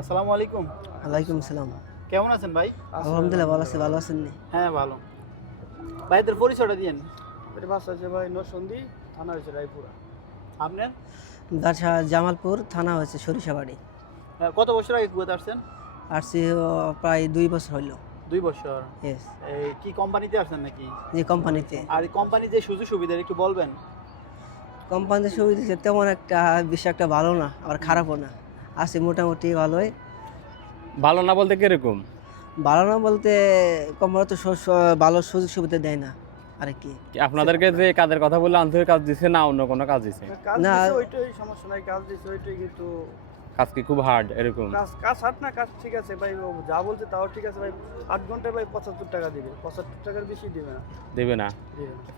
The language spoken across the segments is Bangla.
আসসালামু আলাইকুম। ওয়ালাইকুম আসসালাম। কেমন আছেন ভাই? আলহামদুলিল্লাহ ভালো আছি ভালো আছেন নি হ্যাঁ ভালো। ভাইদের পরিচয়টা দিয়েন। এটা বাসা আছে ভাই নরসন্দী থানা হয়েছে রায়পুরা। আপনার? গাছা জামালপুর থানা হয়েছে সরিষাবাড়ি। আহ, কত বছর আগে কুয়েতে আসছেন? আসছি ও, প্রায় দুই বছর হইল। দুই বছর? ইয়েস এই কি কোম্পানিতে আসছেন নাকি? যে কোম্পানিতে আর এই কোম্পানি যে সুযোগ সুবিধা একটু বলবেন। কোম্পানিতে সুবিধা তেমন একটা বেশি একটা ভালো না আর খারাপও না। আছে মোটামুটি ভালোই। ভালো না বলতে কীরকম? ভালো না বলতে কোম্পানি তো ভালো সুযোগ সুবিধা দেয় না। আর কি। কি আপনাদেরকে যে কাজের কথা বললে আন্তরিক কাজ দিছে না অন্য কোনো কাজ দিছে? না। ওইটাই সমস্যা নাই কাজ দিছে ওইটাই কিন্তু কাজ কি খুব হার্ড এরকম? কাজ কাজ হাট না কাজ ঠিক আছে ভাই ও যা বলছে তাও ঠিক আছে ভাই। আট ঘন্টায় ভাই পঁচাত্তর টাকা দিবে পঁচাত্তর টাকার বেশি দিবে না। দেবে না।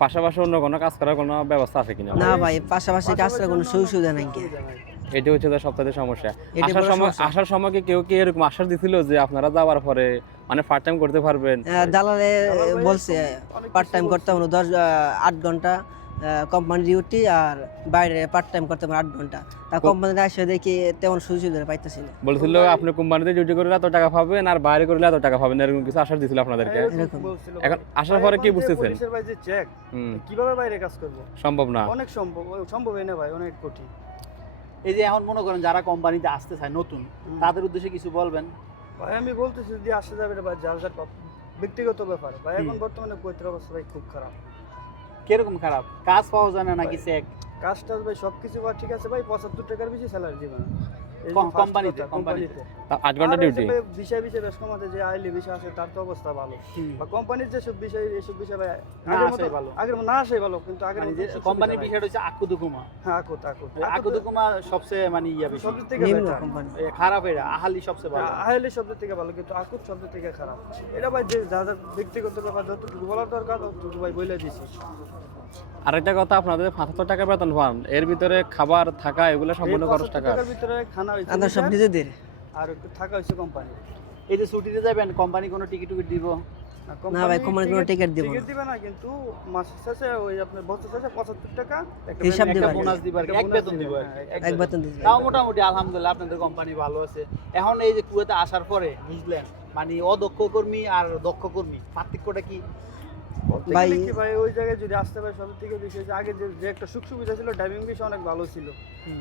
পাশাপাশি অন্য কোনো কাজ করার কোনো ব্যবস্থা আছে কিনা? না ভাই পাশাপাশি কাজ করার কোনো সুযোগ সুবিধা নাই কি সুবিধা নাই। এটা হচ্ছে তার সবথেকে সমস্যা। আসার সময় আসার সময়কে কেউ কি এরকম আশ্বাস দিছিল যে আপনারা যাওয়ার পরে মানে পার্ট টাইম করতে পারবেন? দালালে বলছে পার্ট টাইম করতে হবে দশ আট ঘণ্টা কোম্পানি ডিউটি আর বাইরে পার্ট টাইম করতে হবে আট ঘণ্টা। তা কোম্পানিতে আসে দেখি তেমন সুযোগ সুবিধা পাইতেছি না। বলছিল আপনি কোম্পানিতে ডিউটি করলে এত টাকা পাবেন আর বাইরে করলে এত টাকা পাবেন? এরকম কিছু আশ্বাস দিছিল আপনাদেরকে। বলছিল। এখন আসার পরে কি বুঝতেছেন? পুলিশের ভাই যে চেক কীভাবে বাইরে কাজ করব? সম্ভব না। অনেক সম্ভব সম্ভব হয় না ভাই অনেক কঠিন। এই যে এখন মনে করেন যারা কোম্পানিতে আসতে চায় নতুন তাদের উদ্দেশ্যে কিছু বলবেন? ভাই আমি বলতেছি যদি আসতে যাবে ভাই যার যার ব্যক্তিগত ব্যাপার। ভাই এখন বর্তমানে কোয়েতের অবস্থা ভাই খুব খারাপ। কীরকম খারাপ? কাজ পাওয়া যায় না নাকি চেক? কাজ টাজ ভাই সব কিছু ঠিক আছে ভাই পঁচাত্তর টাকার বেশি স্যালারি দিবে না। এই যে কম- first কোম্পানিতে, কোম্পানিতে। আট ঘণ্টা আর এই যে ডিউটি বিষয় বিষয় বেশ কমাতে যে আইলি বিষয় আছে তার তো অবস্থা ভালো। বা কোম্পানির যেসব বিষয় এইসব বিষয় না আগের ভালো। আগের না আসাই ভালো কিন্তু আগের মানে যে কোম্পানির হ্যাঁ আকুত আকুত। আকুদুকুমা সবচেয়ে মানে ইয়া বেশি। সব থেকে কোম্পানি। খারাপ এটা আহালি সবচেয়ে ভালো। আহেলি শব্দ থেকে ভালো কিন্তু আকুত শব্দ থেকে খারাপ। এটা ভাই যে যা যা ব্যক্তিগত ব্যাপার যতটুকু বলার দরকার ততটুকু ভাই বলে দিছি। আরেকটা কথা আপনাদের পাঁচাত্তর টাকা বেতন পান এর ভিতরে খাবার থাকা এগুলো সম্পূর্ণ খরচ টাকা। ভিতরে খানা হয়েছে সব নিজেদের। আর থাকা হয়েছে কোম্পানি এই যে ছুটিতে যাবেন কোম্পানি কোনো টিকিট টিকিট দিব? না ভাই, কোম্পানি কোনো ticket দিব টিকিট দিবে না কিন্তু মাসের শেষে ওই আপনার বছর শেষে পঁচাত্তর টাকা একটা হিসাব payment- দিবে একটা আর কি। বোনাস একটা এক বেতন দিবে, এক বেতন। দিতে তাও মোটামুটি আলহামদুলিল্লাহ আপনাদের কোম্পানি ভালো আছে। এখন এই যে কুয়েতে আসার পরে বুঝলেন মানে অদক্ষ কর্মী আর দক্ষ কর্মী পার্থক্যটা কি? ভাই- কি ভাই ওই জায়গায় যদি আসতে পারে সব থেকে বেশি হচ্ছে আগে যে যে একটা সুখ সুবিধা ছিল ড্রাইভিং বিষয় অনেক ভালো ছিল।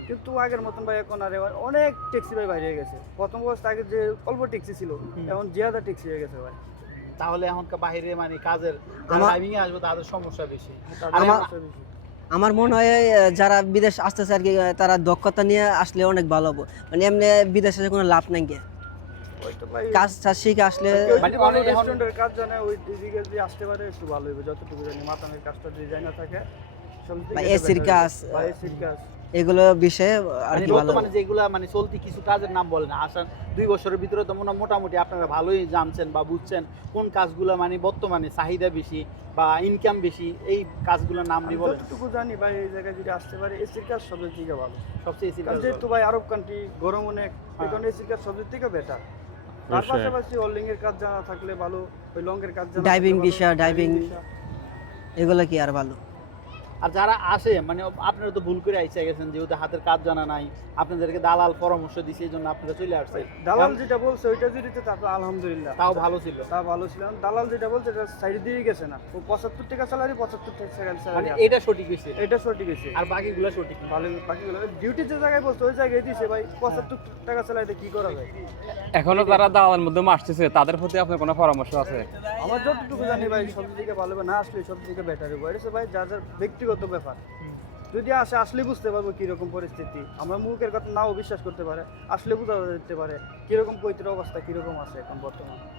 কিন্তু আগের মতন ভাই এখন আর এবার অনেক ট্যাক্সি ভাই বাইরে গেছে। প্রথম অবস্থা আগে যে অল্প ট্যাক্সি ছিল এখন জিয়াদা ট্যাক্সি হয়ে গেছে ভাই। তাহলে এখনকার বাইরে মানে কাজের আমার- ড্রাইভিং এ আসবে তাদের সমস্যা বেশি। আমার- এখন- বেশি। আমার মনে হয় যারা বিদেশ আসতেছে আর কি তারা দক্ষতা নিয়ে আসলে অনেক ভালো হবে। মানে এমনি বিদেশে কোনো লাভ নাই গিয়ে কাজ শিখে আসলে মানে এখন- রেস্টুরেন্টের কাজ জানে ওই দিকে যদি আসতে পারে একটু ভালো হবে যতটুকু জানি মাতামের কাজটা যদি জানি না থাকে এসির কাজ, এসির কাজ এগুলো বিষয়ে আর মানে কি ভালো বর্তমানে যেগুলা মানে চলতি কিছু কাজের নাম বলেন দুই বছরের ভিতরে তো মোটা- মোটামুটি আপনারা ভালোই জানছেন বা বুঝছেন কোন কাজগুলো মানে বর্তমানে চাহিদা বেশি বা ইনকাম বেশি এই কাজগুলোর নাম নিয়ে বলেন। যতটুকু জানি ভাই এই জায়গায় যদি আসতে পারে এসির কাজ সবের থেকে ভালো। সবচেয়ে কারণ কাজ যেহেতু ভাই আরব কান্ট্রি গরম অনেক কারণে এসির কাজ সবের থেকে বেটার তার অবশ্যই। পাশাপাশি ওল্ডিং এর কাজ জানা থাকলে ভালো ওই লং এর কাজ জানা ভালো, বিষয়, ডাইভিং এগুলো কি আর ভালো? আর যারা আসে মানে আপনারা তো ভুল করে আইসা গেছেন যেহেতু হাতের কাজ জানা নাই আপনাদেরকে দালাল পরামর্শ দিছে এই জন্য আপনারা চলে আসছে দালাল যেটা বলছে ওইটা যদি তো তারপর আলহামদুলিল্লাহ। তাও ভালো ছিল। তাও ভালো ছিল। দালাল যেটা বলছে এটা সাইড দিয়ে গেছে না। ও পঁচাত্তর টাকা স্যালারি পঁচাত্তর টাকা মানে স্যালারি এটা সঠিক হয়েছে এটা সঠিক হয়েছে আর বাকিগুলো সঠিক না। ভালো বাকিগুলো ডিউটি যে জায়গায় বলছে ওই জায়গায় দিছে ভাই। পঁচাত্তর টাকা স্যালারিতে কি করা যায়? এখনও যারা দাওয়ার মধ্যে আসতেছে তাদের প্রতি আপনার কোনো পরামর্শ আছে? আমার যতটুকু জানি ভাই সব দিকে ভালো না আসলে সব দিকে বেটার হবে। এটা ভাই যার যার ব্যক্তিগত ব্যাপার। যদি আসে, আসলে বুঝতে পারব কীরকম পরিস্থিতি। আমরা মুখের কথা নাও বিশ্বাস করতে পারে, আসলে বোঝা যেতে পারে কীরকম পৈত্র অবস্থা, কীরকম আছে এখন বর্তমানে।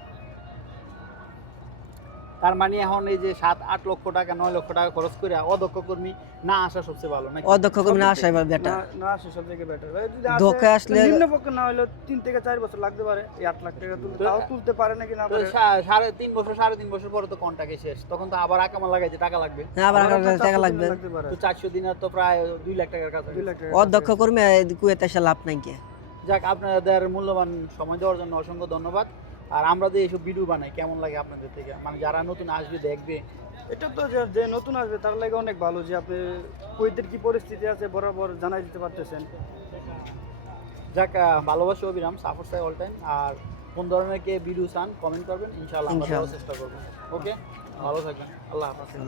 তার মানে এখন এই যে সাত আট লক্ষ টাকা নয় লক্ষ টাকা খরচ করে অদক্ষ কর্মী না আসা সবচেয়ে ভালো নাকি? অদক্ষ কর্মী না আসাই বা বেটার না- না আসে সব থেকে বেটার ধোঁকা আসে আসলে- নিম্ন পক্ষে না হলেও তিন থেকে চার বছর লাগতে পারে এই আট লাখ টাকা তুলতে। তাও তুলতে পারে নাকি না পারে? সাড়ে তিন বছর সাড়ে তিন বছর পরে তো কন্টাকে শেষ। তখন তো আবার আকামা লাগাইতে টাকা লাগবে। হ্যাঁ আবার আবার টাকা চারশো লাগবে তো চারশো দিনের তো প্রায় দুই লাখ টাকার কাছে দুই লাখ টাকা অদক্ষ কর্মী কুয়েতে এসে লাভ নাই কি? যাক আপনাদের মূল্যবান সময় দেওয়ার জন্য অসংখ্য ধন্যবাদ। আর আমরা যে এইসব ভিডিও বানাই কেমন লাগে আপনাদের থেকে? মানে যারা নতুন আসবে দেখবে? এটা তো যে নতুন আসবে তার লাগে অনেক ভালো যে আপনি কুয়েতের কি পরিস্থিতি আছে বরাবর জানাই দিতে পারতেছেন। যাক ভালোবাসি অবিরাম সাপোর্ট চাই অল টাইম আর কোন ধরনের কে ভিডিও চান কমেন্ট করবেন। ইনশাআল্লাহ আমরা দেওয়ার চেষ্টা করব। ওকে ভালো থাকবেন। আল্লাহ হাফেজ।